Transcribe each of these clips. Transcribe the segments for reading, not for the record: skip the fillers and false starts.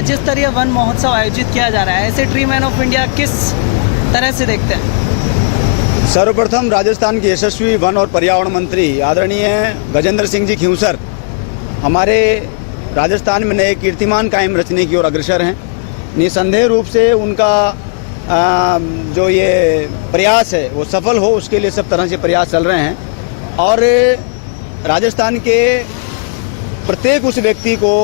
राज्य स्तरीय वन महोत्सव आयोजित किया जा रहा है, ऐसे ट्री मैन ऑफ इंडिया किस तरह से देखते हैं? सर्वप्रथम राजस्थान के यशस्वी वन और पर्यावरण मंत्री आदरणीय गजेंद्र सिंह जी खिंवसर हमारे राजस्थान में नए कीर्तिमान कायम रचने की ओर अग्रसर हैं। निसंदेह रूप से उनका जो ये प्रयास है वो सफल हो, उसके लिए सब तरह से प्रयास चल रहे हैं। और राजस्थान के प्रत्येक उस व्यक्ति को,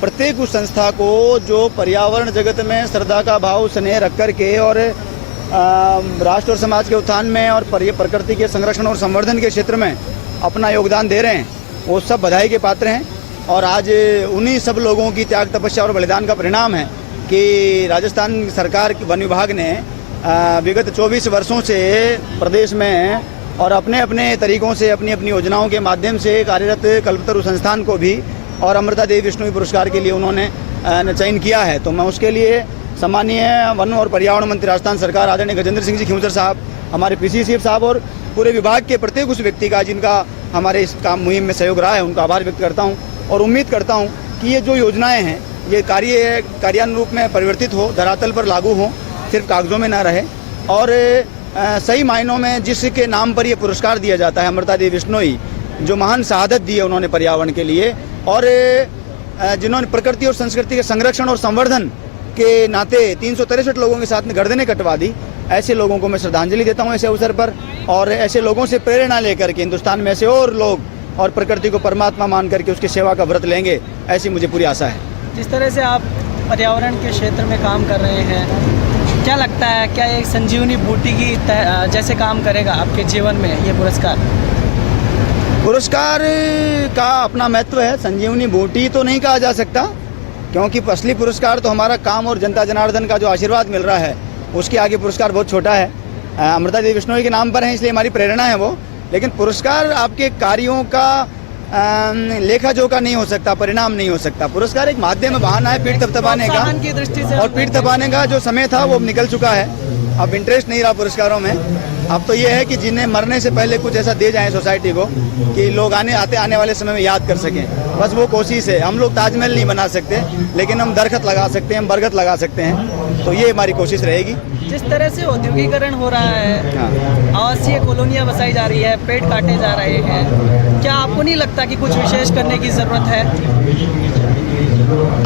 प्रत्येक उस संस्था को जो पर्यावरण जगत में श्रद्धा का भाव, स्नेह रख कर के और राष्ट्र और समाज के उत्थान में और प्रकृति के संरक्षण और संवर्धन के क्षेत्र में अपना योगदान दे रहे हैं, वो सब बधाई के पात्र हैं। और आज उन्हीं सब लोगों की त्याग, तपस्या और बलिदान का परिणाम है कि राजस्थान सरकार वन विभाग ने विगत 24 वर्षों से प्रदेश में और अपने अपने तरीकों से, अपनी अपनी योजनाओं के माध्यम से कार्यरत कल्पतरु संस्थान को भी और अमृता देवी विश्नोई पुरस्कार के लिए उन्होंने चयन किया है। तो मैं उसके लिए सम्मानीय वन और पर्यावरण मंत्री राजस्थान सरकार आदरणीय गजेंद्र सिंह जी खिंवसर साहब, हमारे पीसी चीफ साहब और पूरे विभाग के प्रत्येक उस व्यक्ति का जिनका हमारे इस काम मुहिम में सहयोग रहा है, उनका आभार व्यक्त करता हूँ और उम्मीद करता हूँ कि ये जो योजनाएँ हैं ये कार्यान्वरूप में परिवर्तित हो, धरातल पर लागू हो, सिर्फ कागजों में ना रहे। और सही मायनों में जिसके नाम पर ये पुरस्कार दिया जाता है, अमृता देवी विश्नोई, जो महान शहादत दी है उन्होंने पर्यावरण के लिए और जिन्होंने प्रकृति और संस्कृति के संरक्षण और संवर्धन के नाते 363 लोगों के साथ में गर्दनें कटवा दी, ऐसे लोगों को मैं श्रद्धांजलि देता हूँ ऐसे अवसर पर। और ऐसे लोगों से प्रेरणा लेकर के हिंदुस्तान में ऐसे और लोग और प्रकृति को परमात्मा मान करके उसकी सेवा का व्रत लेंगे, ऐसी मुझे पूरी आशा है। जिस तरह से आप पर्यावरण के क्षेत्र में काम कर रहे हैं, क्या लगता है, क्या एक संजीवनी बूटी की जैसे काम करेगा आपके जीवन में ये पुरस्कार? पुरस्कार का अपना महत्व है, संजीवनी बूटी तो नहीं कहा जा सकता, क्योंकि असली पुरस्कार तो हमारा काम और जनता जनार्दन का जो आशीर्वाद मिल रहा है उसके आगे पुरस्कार बहुत छोटा है। अमृता देवी विश्नोई के नाम पर है, इसलिए हमारी प्रेरणा है वो। लेकिन पुरस्कार आपके कार्यों का लेखा जोखा नहीं हो सकता, परिणाम नहीं हो सकता। पुरस्कार एक माध्यम, बहाना है पीठ थपथपाने का, और पीठ थपथपाने का जो समय था वो निकल चुका है। अब इंटरेस्ट नहीं रहा पुरस्कारों में। अब तो ये है कि जिन्हें मरने से पहले कुछ ऐसा दे जाएं सोसाइटी को कि लोग आने वाले समय में याद कर सकें, बस वो कोशिश है। हम लोग ताजमहल नहीं बना सकते, लेकिन हम दरख्त लगा सकते हैं, हम बरगद लगा सकते हैं। तो ये हमारी कोशिश रहेगी। जिस तरह से औद्योगिकरण हो रहा है, आवासीय कॉलोनियाँ बसाई जा रही है, पेड़ काटे जा रहे हैं, क्या आपको नहीं लगता कि कुछ विशेष करने की जरूरत है?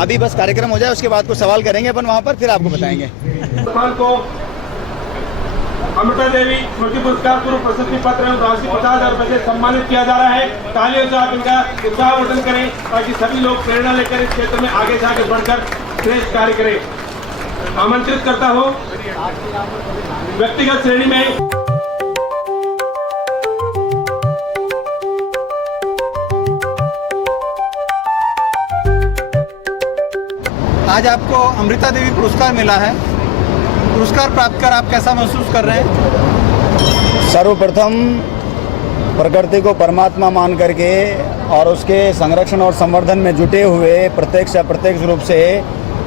अभी बस कार्यक्रम हो जाए, उसके बाद कुछ सवाल करेंगे अपन वहाँ पर, फिर आपको बताएंगे। अमृता देवी स्मृति पुरस्कार पूर्व प्रशस्ति पत्र एवं राशि 50,000 रुपए से सम्मानित किया जा रहा है। तालियों से आप इनका उत्साहवर्धन करें ताकि सभी लोग प्रेरणा लेकर इस क्षेत्र में आगे से आगे बढ़कर श्रेष्ठ कार्य करें। आमंत्रित करता हूँ व्यक्तिगत श्रेणी में आज आपको अमृता देवी पुरस्कार मिला है। पुरस्कार प्राप्त कर आप कैसा महसूस कर रहे हैं? सर्वप्रथम प्रकृति को परमात्मा मान करके और उसके संरक्षण और संवर्धन में जुटे हुए प्रत्यक्ष अप्रत्यक्ष रूप से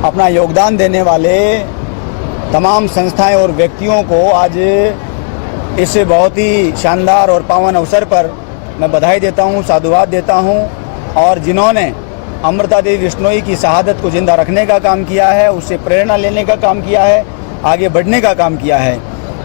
अपना योगदान देने वाले तमाम संस्थाएं और व्यक्तियों को आज इस बहुत ही शानदार और पावन अवसर पर मैं बधाई देता हूं, साधुवाद देता हूं। और जिन्होंने अमृता देवी विश्नोई की शहादत को जिंदा रखने का काम किया है, उससे प्रेरणा लेने का काम किया है, आगे बढ़ने का काम किया है।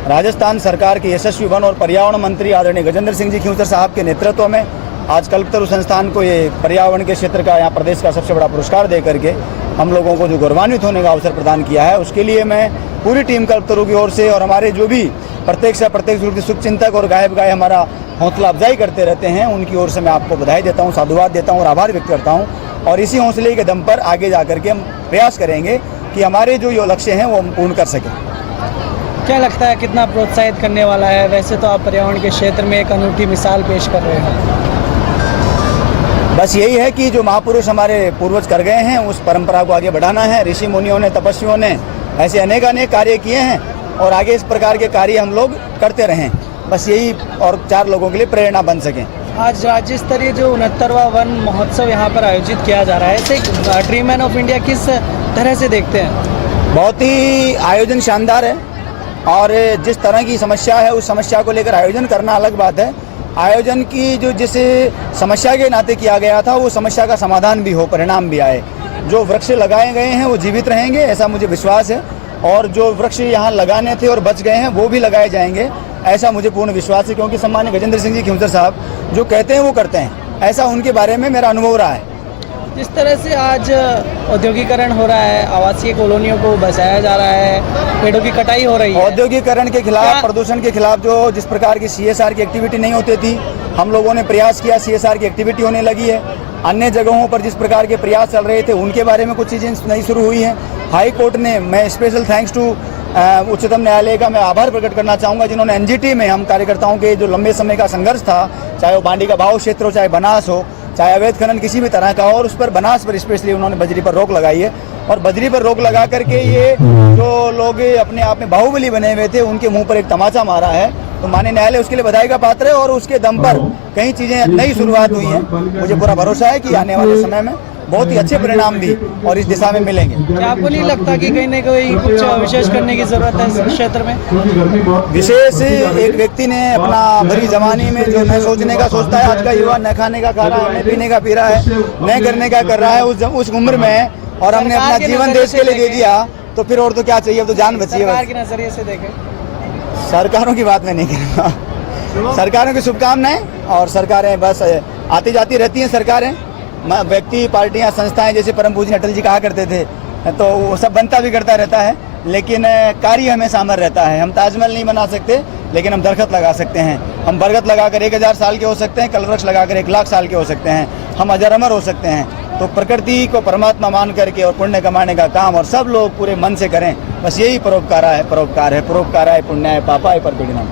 राजस्थान सरकार के यशस्वी वन और पर्यावरण मंत्री आदरणीय गजेंद्र सिंह जी खिंवसर साहब के नेतृत्व में आज कल्पतरु संस्थान को ये पर्यावरण के क्षेत्र का, यहाँ प्रदेश का सबसे बड़ा पुरस्कार दे करके हम लोगों को जो गौरवान्वित होने का अवसर प्रदान किया है, उसके लिए मैं पूरी टीम कल्पतरु की ओर से और हमारे जो भी प्रत्यक्ष अप्रत्यक्ष रूप से शुभचिंतक और गायब गाय हमारा हौसला अफजाई करते रहते हैं, उनकी ओर से मैं आपको बधाई देता हूँ, साधुवाद देता हूँ और आभार व्यक्त करता हूँ। और इसी हौसले के दम पर आगे जा करके हम प्रयास करेंगे कि हमारे जो ये लक्ष्य हैं वो हम पूर्ण कर सकें। क्या लगता है कितना प्रोत्साहित करने वाला है? वैसे तो आप पर्यावरण के क्षेत्र में एक अनूठी मिसाल पेश कर रहे हैं। बस यही है कि जो महापुरुष हमारे पूर्वज कर गए हैं उस परंपरा को आगे बढ़ाना है। ऋषि मुनियों ने, तपस्वियों ने ऐसे अनेक कार्य किए हैं और आगे इस प्रकार के कार्य हम लोग करते रहें, बस यही, और 4 लोगों के लिए प्रेरणा बन सकें। आज राज्य स्तरीय जो 69वां वन महोत्सव यहाँ पर आयोजित किया जा रहा है, ऐसे ट्री मैन ऑफ इंडिया किस तरह से देखते हैं? बहुत ही आयोजन शानदार है और जिस तरह की समस्या है उस समस्या को लेकर आयोजन करना अलग बात है। आयोजन की जो जिस समस्या के नाते किया गया था वो समस्या का समाधान भी हो, परिणाम भी आए, जो वृक्ष लगाए गए हैं वो जीवित रहेंगे, ऐसा मुझे विश्वास है। और जो वृक्ष यहाँ लगाने थे और बच गए हैं वो भी लगाए जाएंगे, ऐसा मुझे पूर्ण विश्वास है। क्योंकि सम्मान्य गजेंद्र सिंह जी खिंवसर साहब जो कहते हैं वो करते हैं, ऐसा उनके बारे में मेरा अनुभव रहा है। जिस तरह से आज औद्योगिकरण हो रहा है, आवासीय कॉलोनियों को बसाया जा रहा है, पेड़ों की कटाई हो रही है, औद्योगिकरण के खिलाफ, प्रदूषण के खिलाफ जो जिस प्रकार की CSR की एक्टिविटी नहीं होती थी, हम लोगों ने प्रयास किया, CSR की एक्टिविटी होने लगी है। अन्य जगहों पर जिस प्रकार के प्रयास चल रहे थे उनके बारे में कुछ चीज़ें नई शुरू हुई हैं। हाई कोर्ट ने, मैं स्पेशल थैंक्स टू उच्चतम न्यायालय का मैं आभार प्रकट करना चाहूँगा, जिन्होंने NGT में हम कार्यकर्ताओं के जो लंबे समय का संघर्ष था, चाहे वो बांडी का भाव क्षेत्र हो, चाहे बनास हो, चाहे अवैध खनन किसी भी तरह का हो, और उस पर बनास पर स्पेशली उन्होंने बजरी पर रोक लगाई है। और बजरी पर रोक लगा करके ये जो लोग अपने आप में बाहुबली बने हुए थे उनके मुंह पर एक तमाचा मारा है। तो माननीय न्यायालय उसके लिए बधाई का पात्र है और उसके दम पर कई चीज़ें नई शुरुआत हुई हैं। मुझे पूरा भरोसा है कि आने वाले समय में बहुत ही अच्छे परिणाम भी और इस दिशा में मिलेंगे। क्या आपको नहीं लगता कि कहीं ना कहीं कुछ विशेष करने की जरूरत है इस क्षेत्र में? विशेष एक व्यक्ति ने अपना भरी जवानी में जो न सोचने का सोचता है, आज का युवा न खाने का खा रहा है, न पीने का पी रहा है, न करने का कर रहा है उस उम्र में, और हमने अपना जीवन देश के लिए दे दिया, तो फिर और तो क्या चाहिए, तो जान बची है। सरकार के नजरिए से देखें, सरकारों की बात मैं नहीं करूँगा। सरकारों की शुभकामनाएं, और सरकारें बस आती जाती रहती हैं। सरकारें, व्यक्ति, पार्टियां, संस्थाएं, जैसे परम पूज्य अटल जी कहा करते थे, तो वो सब बनता भी करता रहता है, लेकिन कार्य हमेशा अमर रहता है। हम ताजमहल नहीं बना सकते, लेकिन हम दरख्त लगा सकते हैं। हम बरगद लगाकर 1000 साल के हो सकते हैं, कलवृक्ष लगाकर 1 लाख साल के हो सकते हैं। हम अजर अमर हो सकते हैं। तो प्रकृति को परमात्मा मान करके और पुण्य कमाने का काम और सब लोग पूरे मन से करें, बस यही परोपकार है, पुण्य है, पापा है, पर परिणाम।